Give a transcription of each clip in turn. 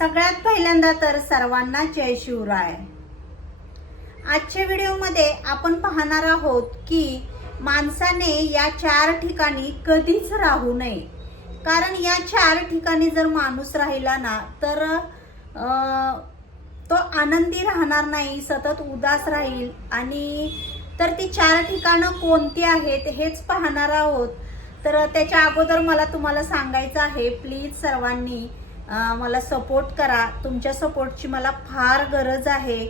सगळ्यात पहिल्यांदा तर सर्वांना जय शिवराय। आजच्या व्हिडिओमध्ये आपण पाहणार आहोत की माणसाने या 4 ठिकाणी कधीच राहू नये। कारण या 4 ठिकाणी जर माणूस राहिला ना तर तो आनंदी राहणार नाही, सतत उदास राहील। आणि तर ती 4 ठिकाणं कोणती आहेत हेच पाहणार आहोत। तर त्याच्या अगोदर मला तुम्हाला सांगायचं आहे, प्लीज सर्वांनी मला सपोर्ट करा। तुमच्या सपोर्टची मला फार गरज आहे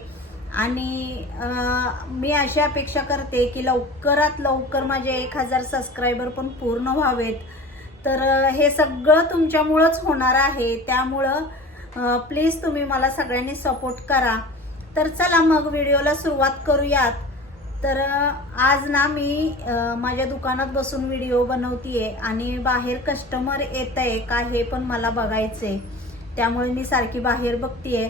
आणि मी अशी अपेक्षा करते की लवकरात लवकर माझे 1000 सबस्क्रायबर पण पूर्ण व्हावेत। तर हे सगळं तुमच्यामुळेच होणार आहे, त्यामुळं प्लीज तुम्ही मला सगळ्यांनी सपोर्ट करा। तर चला मग व्हिडिओला सुरुवात करूयात। तर आज ना मी माझ्या दुकानात बसून व्हिडिओ बनवतीये आणि बाहेर कस्टमर येतंय का हे पण मला बघायचंय, त्यामुळे मी सारखी बाहेर बघतीये।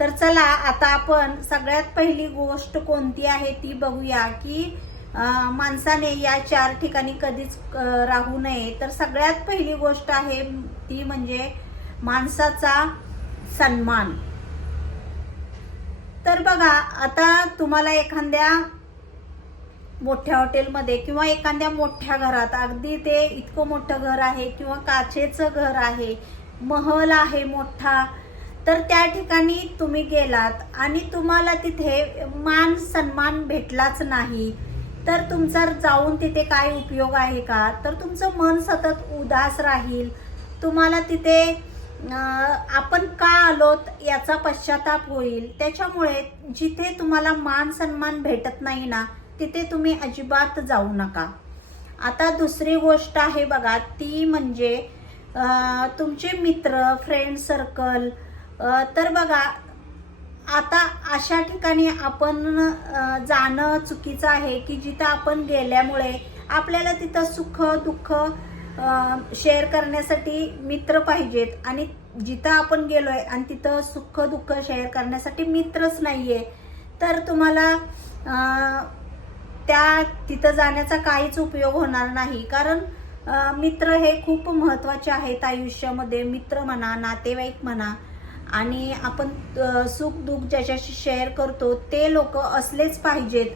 तर चला आता आपण सगळ्यात पहिली गोष्ट कोणती आहे ती बघूया की माणसाने या 4 ठिकाणी कधीच राहू नये। तर सगळ्यात पहिली गोष्ट आहे ती म्हणजे माणसाचा सन्मान। तर बघा, आता तुम्हाला एखाद्या मोठ्या हॉटेलमध्ये किंवा एखाद्या मोठ्या घरात, अगदी ते इतकं मोठं घर आहे किंवा काचेचं घर आहे, महल आहे मोठा, तर त्या ठिकाणी तुम्ही गेलात आणि तुम्हाला तिथे मान सन्मान भेटलाच नाही तर तुमचा जाऊन तिथे काय उपयोग आहे का? तर तुमचं मन सतत उदास राहील। तुम्हाला तिथे आपण का आलोत याचा पश्चाताप होईल। त्याच्यामुळे जिथे तुम्हाला मान सन्मान भेटत नाही ना तिथे तुम्ही अजिबात जाऊ नका। आता दुसरी गोष्ट आहे बघा, ती म्हणजे तुमचे मित्र, फ्रेंड सर्कल। तर बघा, आता अशा ठिकाणी आपण जाणं चुकीचं आहे की जिथं आपण गेल्यामुळे आपल्याला तिथं सुख दुःख शेअर करण्यासाठी मित्र पाहिजेत आणि जिथं आपण गेलोय आणि तिथं सुख दुःख शेअर करण्यासाठी मित्रच नाहीये तर तुम्हाला तिथं जाण्याचा काहीच उपयोग होणार नाही। कारण मित्र हे खूप महत्त्वाचे आहेत आयुष्यामध्ये। मित्र म्हणा, नातेवाईक म्हणा, आणि आपण सुख दुःख ज्याच्याशी शेअर करतो ते लोक असलेच पाहिजेत।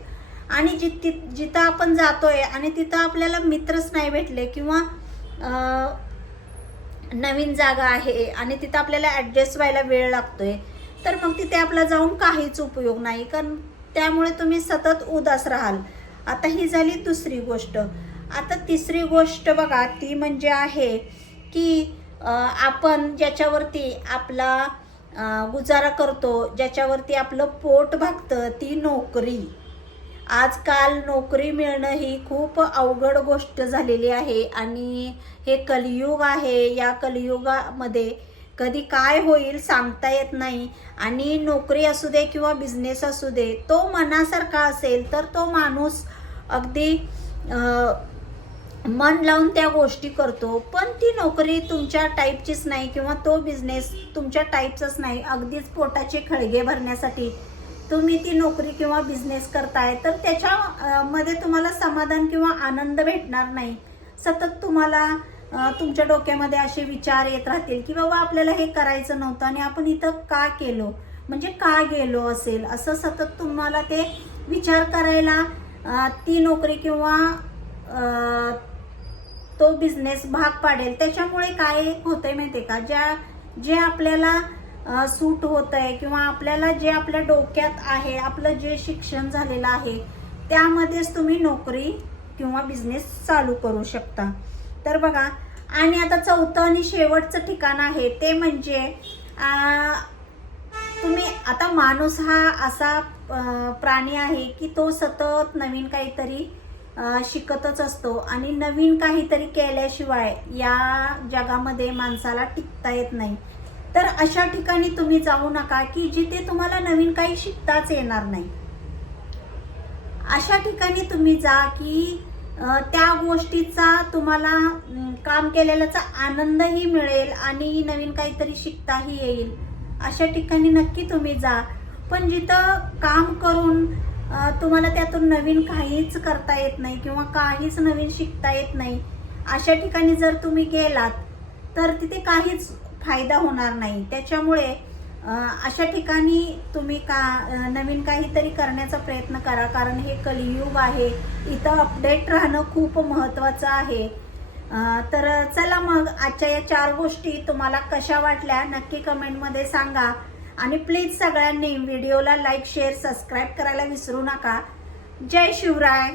आणि जिथं आपण जातोय आणि तिथं आपल्याला मित्रच नाही भेटले किंवा नवीन जागा आहे आणि तिथं आपल्याला ॲडजस्ट व्हायला वेळ लागतोय तर मग तिथे आपला जाऊन काहीच उपयोग नाही, कारण त्यामुळे तुम्ही सतत उदास राहाल। आता ही झाली दुसरी गोष्ट। आता तिसरी गोष्ट बघा, ती म्हणजे आहे की आपण ज्याच्यावरती आपला गुजारा करतो, ज्याच्यावरती आपलं पोट भागतं, ती नोकरी। आजकाल नोकरी मिळणं ही खूप अवघड गोष्ट झालेली आहे आणि हे कलियुग आहे। या कलियुगामध्ये कधी काय होईल सांगता येत नाही। आणि नोकरी असू दे किंवा बिझनेस असू दे, तो मनासारखा असेल तर तो माणूस अगदी मन लावून त्या गोष्टी करतो। पण ती नोकरी तुमच्या टाईपचीच नाही किंवा तो बिझनेस तुमच्या टाईपचाच नाही, अगदीच पोटाचे खळगे भरण्यासाठी तुम्ही ती नोकरी किंवा बिझनेस करताय तर त्याच्यामध्ये तुम्हाला समाधान किंवा आनंद भेटणार नाही। सतत तुम्हाला तुमच्या डोक्यामध्ये असे विचार येत राहतील की बाबा आपल्याला हे करायचं नव्हतं आणि आपण इथं का केलो, म्हणजे का गेलो असेल, असं सतत तुम्हाला ते विचार करायला ती नोकरी किंवा तो बिझनेस भाग पाडेल। त्याच्यामुळे काय होतंय माहितीये का, जे आपल्याला सूट होतंय किंवा आपल्याला जे आपल्या डोक्यात आहे, आपलं जे शिक्षण झालेलं आहे त्यामध्येच तुम्ही नोकरी किंवा बिझनेस चालू करू शकता। तर बघा, आणि आता चौथं आणि शेवटचं ठिकाण आहे ते म्हणजे तुम्ही, आता माणूस हा असा प्राणी आहे की तो सतत नवीन काहीतरी शिकतच असतो आणि नवीन काहीतरी केल्याशिवाय या जगामध्ये माणसाला टिकता येत नाही। तर अशा ठिकाणी तुम्ही जाऊ नका की जिथे तुम्हाला नवीन काही शिकताच येणार नाही। अशा ठिकाणी तुम्ही जा की त्या गोष्टीचा तुम्हाला काम केलेल्याचा आनंदही मिळेल आणि नवीन काहीतरी शिकताही येईल। अशा ठिकाणी नक्की तुम्ही जा। पण जिथं काम करून तुम्हाला त्यातून नवीन काहीच करता येत नाही किंवा काहीच नवीन शिकता येत नाही, अशा ठिकाणी जर तुम्ही गेलात तर तिथे काहीच फायदा होणार नाही. त्याच्यामुळे अशा ठिकाणी तुम्ही नवीन काहीतरी करण्याचा प्रयत्न करा, कारण हे कलियुग आहे, इथं अपडेट राहणं खूप महत्त्वाचं आहे. तर चला मग आजच्या या 4 गोष्टी तुम्हाला कशा वाटल्या नक्की कमेंटमध्ये सांगा. आणि प्लीज सगळ्यांनी व्हिडिओला लाईक, शेअर, सबस्क्राईब करायला विसरू नका. जय शिवराय.